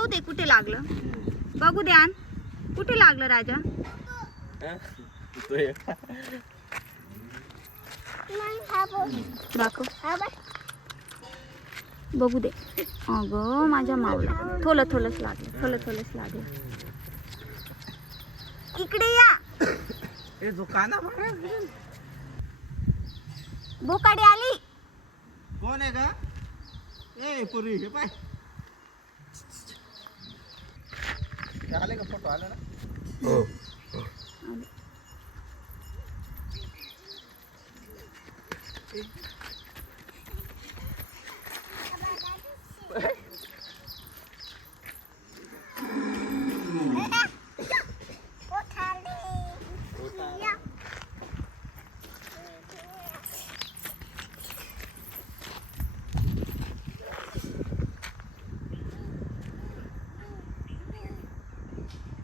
पाहू दे कुठे लागलं, बघू दे आण कुठे लागलं राजा. दाखव, बघू दे. अगं माझ्या मावला थोलं थोलंच लागलं, थोलं थोलंच लागलं. इकडे या. बोकाडी आली. कोण आहे का? ए पुरी हे पाय आले का? फोटो आला ना.